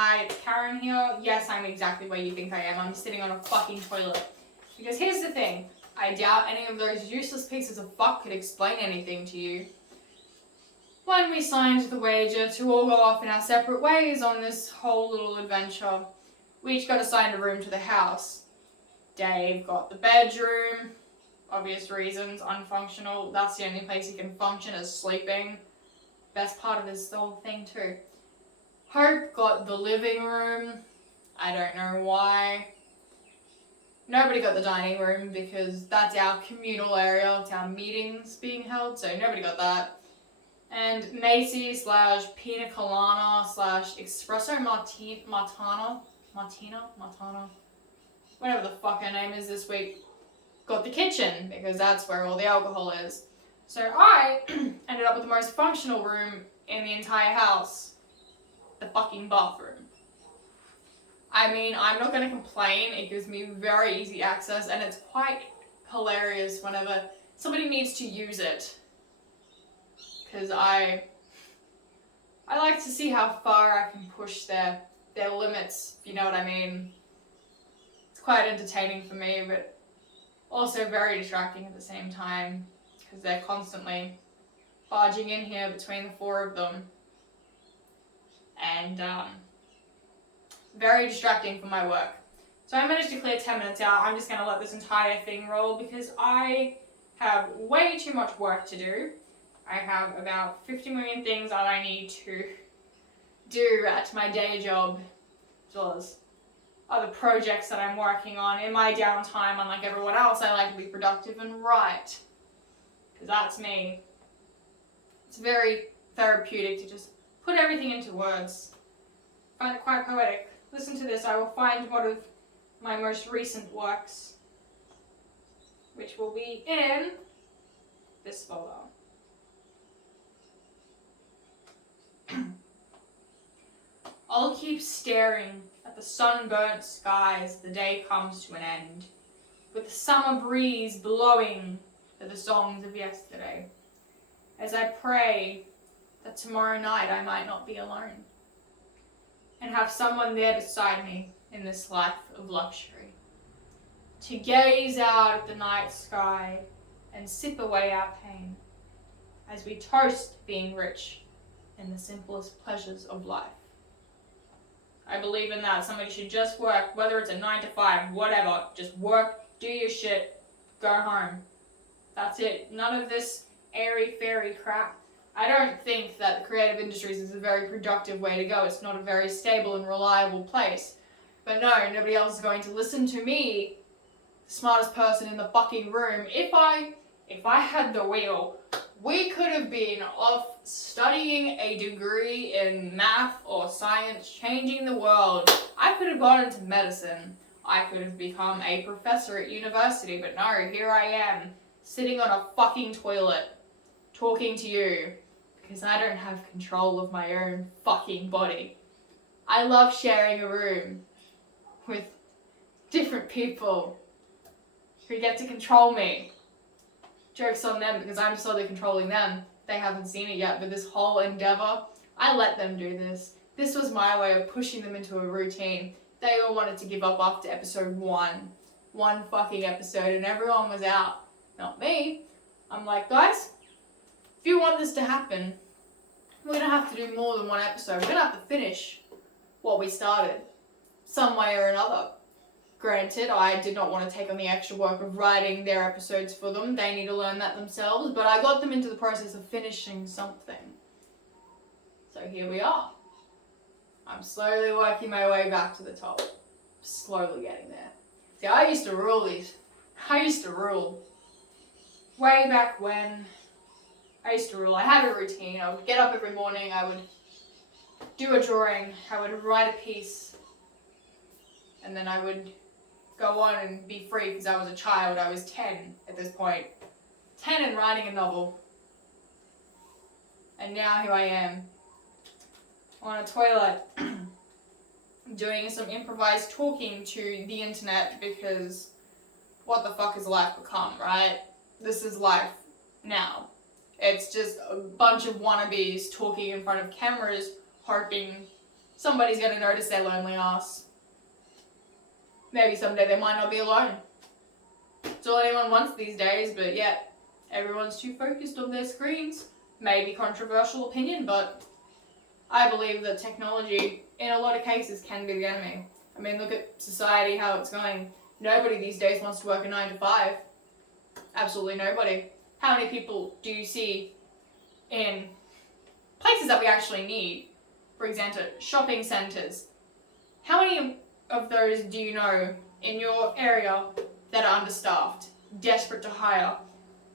Hi, it's Karren here. Yes, I'm exactly where you think I am. I'm sitting on a fucking toilet. Because here's the thing. I doubt any of those useless pieces of fuck could explain anything to you. When we signed the wager to all go off in our separate ways on this whole little adventure, we each got assigned a room to the house. Dave got the bedroom, obvious reasons, unfunctional. That's the only place he can function is sleeping. Best part of this whole thing too. Hope got the living room. I don't know why. Nobody got the dining room because that's our communal area. It's our meetings being held, so nobody got that. And Macy / Pina Colada / Espresso Martina, whatever the fuck her name is this week, got the kitchen because that's where all the alcohol is. So I ended up with the most functional room in the entire house. The fucking bathroom. I mean, I'm not going to complain. It gives me very easy access and it's quite hilarious whenever somebody needs to use it. Because I like to see how far I can push their limits, if you know what I mean. It's quite entertaining for me, but also very distracting at the same time because they're constantly barging in here between the four of them. And very distracting for my work. So I managed to clear 10 minutes out. I'm just going to let this entire thing roll because I have way too much work to do. I have about 50 million things that I need to do at my day job, as well as other projects that I'm working on. In my downtime, unlike everyone else, I like to be productive and write. Because that's me. It's very therapeutic to just put everything into words. I find it quite poetic. Listen to this. I will find one of my most recent works, which will be in this folder. I'll keep staring at the sunburnt sky as the day comes to an end, with the summer breeze blowing for the songs of yesterday, as I pray that tomorrow night I might not be alone, and have someone there beside me in this life of luxury, to gaze out at the night sky and sip away our pain, as we toast being rich in the simplest pleasures of life. I believe in that. Somebody should just work, whether it's a 9 to 5, whatever, just work, do your shit, go home. That's it. None of this airy-fairy crap. I don't think that the creative industries is a very productive way to go. It's not a very stable and reliable place. But no, nobody else is going to listen to me, the smartest person in the fucking room. If I had the wheel, we could have been off studying a degree in math or science, changing the world. I could have gone into medicine. I could have become a professor at university, but no, here I am, sitting on a fucking toilet, talking to you, because I don't have control of my own fucking body. I love sharing a room with different people who get to control me. Joke's on them because I'm slowly controlling them. They haven't seen it yet, but this whole endeavor, I let them do this. This was my way of pushing them into a routine. They all wanted to give up after episode 1. One fucking episode, and everyone was out. Not me. I'm like, guys, if you want this to happen, we're going to have to do more than one episode. We're going to have to finish what we started, some way or another. Granted, I did not want to take on the extra work of writing their episodes for them. They need to learn that themselves, but I got them into the process of finishing something. So here we are. I'm slowly working my way back to the top. Slowly getting there. See, I used to rule these. I used to rule. Way back when, I used to rule. I had a routine. I would get up every morning. I would do a drawing. I would write a piece. And then I would go on and be free because I was a child. I was 10 at this point. 10 and writing a novel. And now here I am on a toilet doing some improvised talking to the internet because what the fuck has life become, right? This is life now. It's just a bunch of wannabes talking in front of cameras hoping somebody's going to notice their lonely ass. Maybe someday they might not be alone. It's all anyone wants these days, but yet everyone's too focused on their screens. Maybe controversial opinion, but I believe that technology, in a lot of cases, can be the enemy. I mean, look at society, how it's going. Nobody these days wants to work a 9 to 5. Absolutely nobody. How many people do you see in places that we actually need? For example, shopping centres. How many of those do you know in your area that are understaffed, desperate to hire?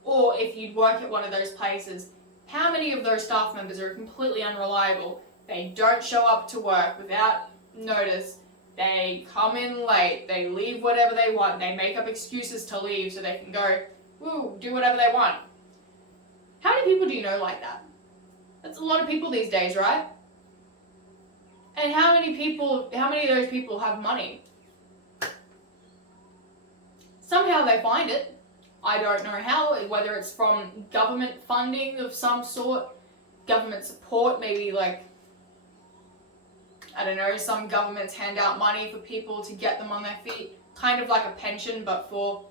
Or if you'd work at one of those places, how many of those staff members are completely unreliable? They don't show up to work without notice. They come in late. They leave whatever they want. They make up excuses to leave so they can go, woo, do whatever they want. How many people do you know like that? That's a lot of people these days, right? And how many of those people have money? Somehow they find it. I don't know how, whether it's from government funding of some sort, government support, maybe like, I don't know, some governments hand out money for people to get them on their feet, kind of like a pension, but for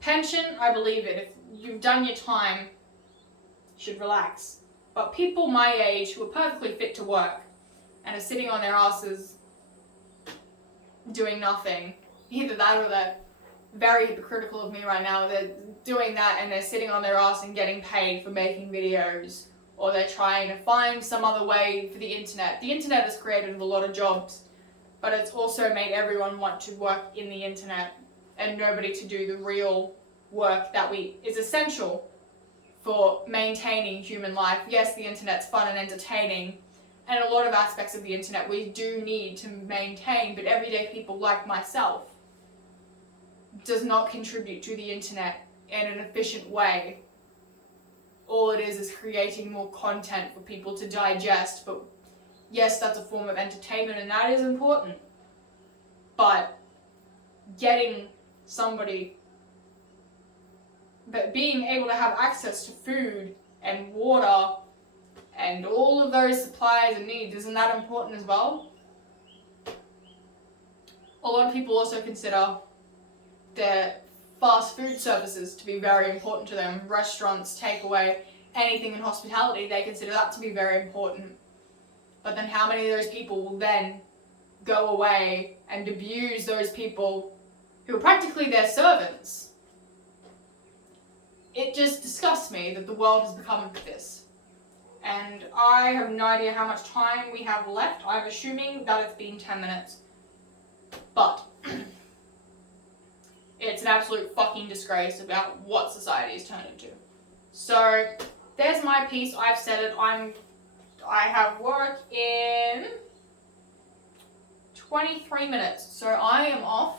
pension, I believe it. If you've done your time, you should relax. But people my age who are perfectly fit to work and are sitting on their asses doing nothing, either that or they're very hypocritical of me right now, they're doing that and they're sitting on their ass and getting paid for making videos, or they're trying to find some other way for the internet. The internet has created a lot of jobs, but it's also made everyone want to work in the internet and nobody to do the real work that is essential for maintaining human life. Yes, the internet's fun and entertaining, and a lot of aspects of the internet we do need to maintain, but everyday people like myself does not contribute to the internet in an efficient way. All it is creating more content for people to digest, but yes, that's a form of entertainment and that is important. But being able to have access to food and water and all of those supplies and needs, isn't that important as well? A lot of people also consider their fast food services to be very important to them. Restaurants, takeaway, anything in hospitality, they consider that to be very important. But then how many of those people will then go away and abuse those people who are practically their servants? It just disgusts me that the world has become this. And I have no idea how much time we have left. I'm assuming that it's been 10 minutes. But it's an absolute fucking disgrace about what society has turned into. So there's my piece. I've said it. I have work in 23 minutes. So I am off.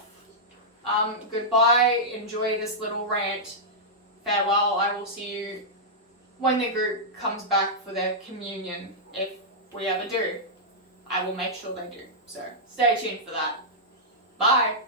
Goodbye. Enjoy this little rant. Farewell. I will see you when the group comes back for their communion, if we ever do. I will make sure they do. So stay tuned for that. Bye.